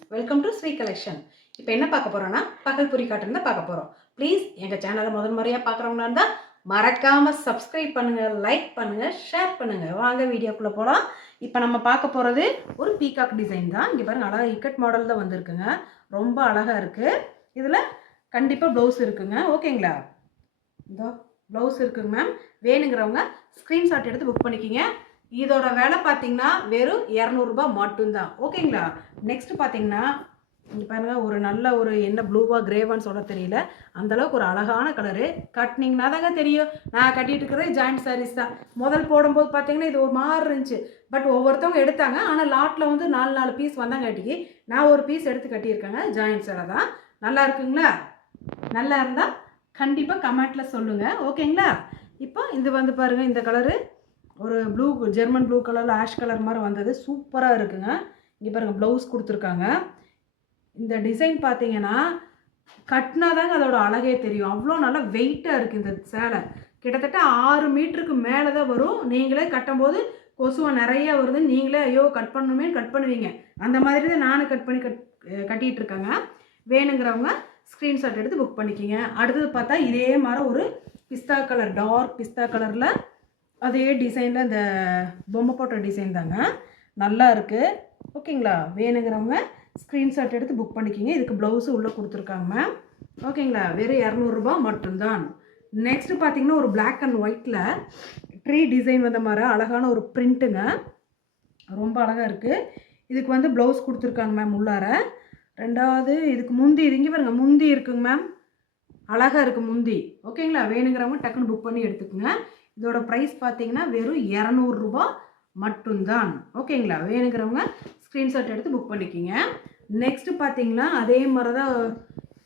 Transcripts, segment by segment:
Welcome to Sri collection. இப்போ என்ன பார்க்க போறோம்னா பகல்புரி காட்டன் தான் பார்க்க போறோம். ப்ளீஸ் எங்க சேனலை முதல் முறையா பார்க்குறவங்களா இருந்தா மறக்காம சப்ஸ்கிரைப் பண்ணுங்க, லைக் பண்ணுங்க, ஷேர் பண்ணுங்க. வாங்க வீடியோக்குள்ள போலாம். இப்போ நம்ம பார்க்க போறது ஒரு பீகாக் டிசைன் தான். இங்க பாருங்க, அழகா இக்கட் மாடல் தான் வந்திருக்குங்க. ரொம்ப அழகா இருக்கு. இதுல கண்டிப்பா ப்ளவுஸ் இருக்குங்க. ஓகேங்களா? இதோ ப்ளவுஸ் இருக்குங்க மேம். வேணுங்கிறவங்க ஸ்க்ரீன்ஷாட் எடுத்து புக் பண்ணிக்கிங்க. இதோட விலை பார்த்தீங்கன்னா வெறும் 200 ரூபாய் மட்டும்தான். ஓகேங்களா? நெக்ஸ்ட் பார்த்தீங்கன்னா இங்கே பாருங்க, ஒரு நல்ல ஒரு என்ன ப்ளூவா கிரேவான்னு சொல்ல தெரியல, அந்த அளவுக்கு ஒரு அழகான கலரு. கட்டினீங்கன்னா தாங்க தெரியும். நான் கட்டிட்டு இருக்கிறது ஜாயிண்ட் சாரீஸ் தான். முதல் போடும்போது பார்த்தீங்கன்னா இது ஒரு மாதிரி இருந்துச்சு. பட் ஒவ்வொருத்தவங்க எடுத்தாங்க. ஆனால் லாட்டில் வந்து 4 பீஸ் வந்தாங்காட்டிக்கு நான் ஒரு பீஸ் எடுத்து கட்டியிருக்கேங்க. ஜாயிண்ட் சேலை தான். நல்லா இருக்குங்களா? நல்லா இருந்தால் கண்டிப்பாக கமெண்ட்டில் சொல்லுங்கள். ஓகேங்களா? இப்போ இது வந்து பாருங்கள், இந்த கலரு ஒரு ப்ளூ, ஜெர்மன் ப்ளூ கலரில் ஆஷ் கலர் மாதிரி வந்தது. சூப்பராக இருக்குங்க. இங்கே பாருங்கள், ப்ளவுஸ் கொடுத்துருக்காங்க. இந்த டிசைன் பார்த்தீங்கன்னா கட்டினா தாங்க அதோட அழகே தெரியும். அவ்வளோ நல்லா வெயிட்டாக இருக்குது இந்த சேலை. கிட்டத்தட்ட 6 மீட்டருக்கு மேலே தான் வரும். நீங்களே கட்டும்போது கொசுவை நிறையா வருது. நீங்களே ஐயோ கட் பண்ணணுமே கட் பண்ணுவீங்க. அந்த மாதிரி தான் நானும் கட் பண்ணி கட்டிகிட்டு இருக்கேங்க. வேணுங்கிறவங்க ஸ்க்ரீன்ஷாட் எடுத்து புக் பண்ணிக்கிங்க. அடுத்தது பார்த்தா இதே மாதிரி ஒரு பிஸ்தா கலர், டார்க் பிஸ்தா கலரில் அதே டிசைனில் இந்த பொம்மை போட்ட டிசைன் தாங்க. நல்லா இருக்குது. ஓகேங்களா? வேணுங்கிறவங்க ஸ்க்ரீன்ஷாட் எடுத்து புக் பண்ணிக்கிங்க. இதுக்கு ப்ளவுஸு உள்ளே கொடுத்துருக்காங்க மேம். ஓகேங்களா? வெறும் 200 ரூபாய் மட்டும்தான். நெக்ஸ்ட்டு பார்த்தீங்கன்னா ஒரு பிளாக் அண்ட் ஒயிட்டில் ட்ரீ டிசைன் வந்த மாதிரி அழகான ஒரு பிரிண்ட்டுங்க. ரொம்ப அழகாக இருக்குது. இதுக்கு வந்து ப்ளவுஸ் கொடுத்துருக்காங்க மேம் உள்ளார. ரெண்டாவது இதுக்கு முந்தி, இது இங்கே பாருங்க, முந்தி இருக்குங்க மேம். அழகாக இருக்குது முந்தி. ஓகேங்களா? வேணுங்கிறவங்க டக்குன்னு புக் பண்ணி எடுத்துக்கோங்க. இதோட ப்ரைஸ் பார்த்தீங்கன்னா வெறும் 200 ரூபாய் மட்டும்தான். ஓகேங்களா? வேணுங்கிறவங்க ஸ்க்ரீன்ஷாட் எடுத்து புக் பண்ணிக்கிங்க. நெக்ஸ்ட்டு பார்த்தீங்கன்னா அதே மாதிரி தான்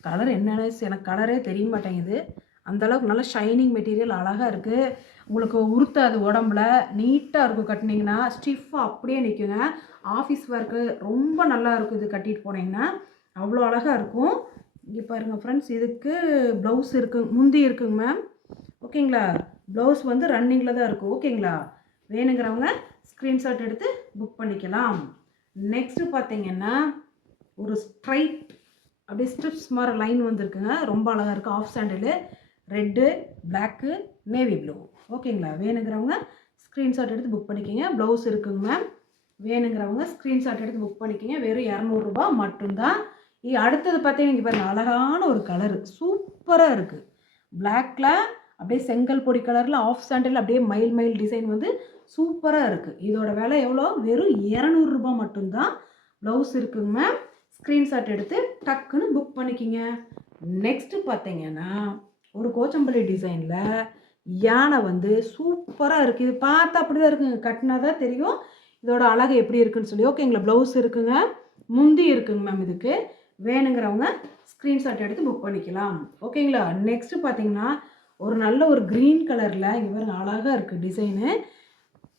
கலர். என்னென்னு எனக்கு கலரே தெரிய மாட்டேங்குது. அந்தளவுக்கு நல்லா ஷைனிங் மெட்டீரியல் அழகாக இருக்குது. உங்களுக்கு உறுத்தாது, உடம்புல நீட்டாக இருக்கும். கட்டினீங்கன்னா ஸ்டிஃபாக அப்படியே நிற்குங்க. ஆஃபீஸ் ஒர்க்கு ரொம்ப நல்லா இருக்கும். இது கட்டிட்டு போனீங்கன்னா அவ்வளோ அழகாக இருக்கும். இங்கே பாருங்கள் ஃப்ரெண்ட்ஸ், இதுக்கு ப்ளவுஸ் இருக்குது, முந்தி இருக்குங்க மேம். ஓகேங்களா? ப்ளவுஸ் வந்து ரன்னிங்கில் தான் இருக்கும். ஓகேங்களா? வேணுங்கிறவங்க ஸ்க்ரீன்ஷாட் எடுத்து புக் பண்ணிக்கலாம். நெக்ஸ்ட்டு பார்த்தீங்கன்னா ஒரு ஸ்ட்ரைட் அப்படியே ஸ்ட்ரிப்ஸ் மாதிரி லைன் வந்துருக்குங்க. ரொம்ப அழகாக இருக்குது. Off sandal, red, black, navy blue. ஓகேங்களா? வேணுங்கிறவங்க ஸ்க்ரீன்ஷாட் எடுத்து புக் பண்ணிக்கிங்க. ப்ளவுஸ் இருக்குங்க மேம். வேணுங்கிறவங்க ஸ்க்ரீன்ஷாட் எடுத்து புக் பண்ணிக்கிங்க. வெறும் 200 ரூபாய் மட்டும்தான். அடுத்தது பார்த்தீங்கன்னா இங்கே பாருங்கள், அழகான ஒரு கலரு சூப்பராக இருக்குது. பிளாக்கில் அப்படியே செங்கல் பொடி கலரில் ஆஃப் சாண்டில் அப்படியே மயில் மயில் டிசைன் வந்து சூப்பராக இருக்குது. இதோட விலை எவ்வளோ? வெறும் 200 ரூபாய் மட்டும்தான். ப்ளவுஸ் இருக்குங்க மேம். ஸ்க்ரீன்ஷாட் எடுத்து டக்குன்னு புக் பண்ணிக்கிங்க. நெக்ஸ்ட்டு பார்த்தீங்கன்னா ஒரு கோச்சம்பள்ளி டிசைனில் யானை வந்து சூப்பராக இருக்குது. இது பார்த்தா அப்படி தான் இருக்குங்க. கட்டினா தான் தெரியும் இதோட அழகு எப்படி இருக்குன்னு சொல்லி. ஓகேங்களா? ப்ளவுஸ் இருக்குங்க, முந்தி இருக்குங்க மேம். இதுக்கு வேணுங்கிறவங்க ஸ்க்ரீன்ஷாட் எடுத்து புக் பண்ணிக்கலாம். ஓகேங்களா? நெக்ஸ்ட்டு பார்த்தீங்கன்னா ஒரு நல்ல ஒரு க்ரீன் கலரில் இங்கே பாருங்க, அழகாக இருக்குது டிசைனு.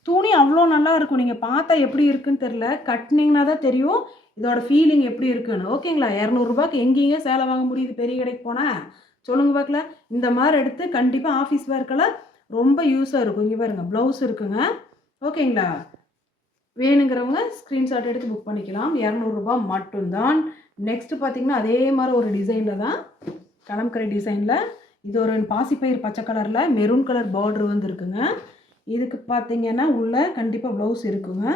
துணி அவ்வளோ நல்லா இருக்கும். நீங்கள் பார்த்தா எப்படி இருக்குன்னு தெரில, கட்டினீங்கன்னா தான் தெரியும் இதோட ஃபீலிங் எப்படி இருக்குன்னு. ஓகேங்களா? 200 ரூபாய்க்கு எங்கேங்க சேலை வாங்க முடியுது பெரிய கடைக்கு போனால்? சொல்லுங்கள் பார்க்கல. இந்த மாதிரி எடுத்து கண்டிப்பாக ஆஃபீஸ் ஒர்க்கெல்லாம் ரொம்ப யூஸாக இருக்கும். இங்கே பாருங்கள், ப்ளவுஸ் இருக்குங்க. ஓகேங்களா? வேணுங்கிறவங்க ஸ்க்ரீன்ஷாட் எடுத்து புக் பண்ணிக்கலாம். 200 ரூபாய் மட்டும்தான். நெக்ஸ்ட்டு பார்த்தீங்கன்னா அதே மாதிரி ஒரு டிசைனில் தான், கலம்கரை டிசைனில். இது ஒரு பாசிப்பயிர் பச்சை கலரில் மெரூன் கலர் பார்டர் வந்து இருக்குங்க. இதுக்கு பார்த்தீங்கன்னா உள்ள கண்டிப்பாக ப்ளவுஸ் இருக்குங்க.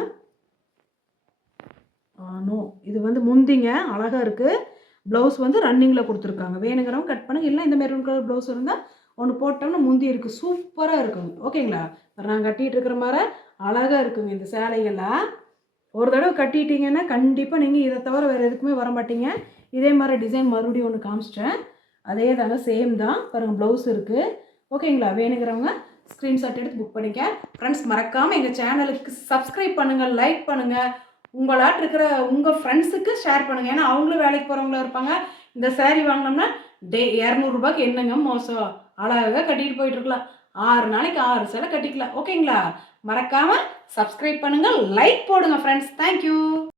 நோ, இது வந்து முந்திங்க, அழகாக இருக்குது. ப்ளவுஸ் வந்து ரன்னிங்கில் கொடுத்துருக்காங்க. வேணுங்கிறவங்க கட் பண்ணுங்க. இல்லை இந்த மெரூன் கலர் ப்ளவுஸ் இருந்தால் ஒன்று போட்டோம்னா முந்தி இருக்குது. சூப்பராக இருக்குங்க. ஓகேங்களா? நான் கட்டிகிட்டு இருக்கிற மாதிரி அழகாக இருக்குங்க. இந்த சேலைகள்லாம் ஒரு தடவை கட்டிட்டீங்கன்னா கண்டிப்பாக நீங்கள் இதை தவிர வேறு எதுக்குமே வர மாட்டீங்க. இதே மாதிரி டிசைன் மறுபடியும் ஒன்று காமிச்சிட்டேன். அதே தாங்க, சேம் தான். பாருங்கள், ப்ளவுஸ் இருக்குது. ஓகேங்களா? வேணுங்கிறவங்க ஸ்க்ரீன்ஷாட் எடுத்து புக் பண்ணிக்க. ஃப்ரெண்ட்ஸ், மறக்காமல் எங்கள் சேனலுக்கு சப்ஸ்கிரைப் பண்ணுங்கள், லைக் பண்ணுங்கள். உங்களாட்டு இருக்கிற உங்கள் ஃப்ரெண்ட்ஸுக்கு ஷேர் பண்ணுங்கள். ஏன்னா அவங்களும் வேலைக்கு போகிறவங்களா இருப்பாங்க. இந்த சேரீ வாங்கினோம்னா 200 ரூபாய்க்கு என்னங்க மோசம்? அழகாக கட்டிட்டு போயிட்டுருக்கலாம். 6 நாளைக்கு 6 சேலை கட்டிக்கலாம். ஓகேங்களா? மறக்காமல் சப்ஸ்கிரைப் பண்ணுங்கள், லைக் போடுங்க ஃப்ரெண்ட்ஸ். தேங்க்யூ.